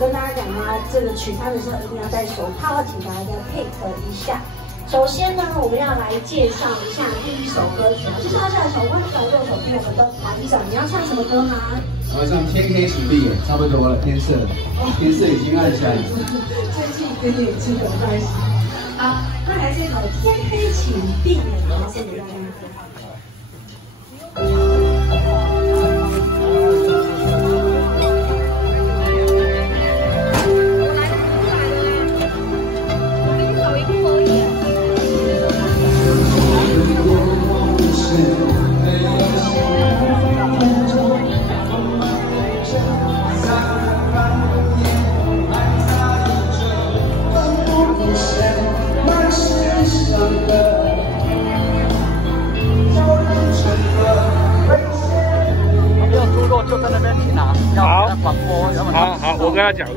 跟大家讲啊，这个取餐的时候一定要戴手套，请大家配合一下。首先呢，我们要来介绍一下第一首歌曲。介绍一下手温柔右手边我们的团长，你要唱什么歌吗？我唱天黑请闭眼，差不多了，天色已经暗下来了。最近跟眼睛有关系。好，那来这首天黑请闭眼，然后送给大家。就在那边去拿，要广播，好，我跟他讲，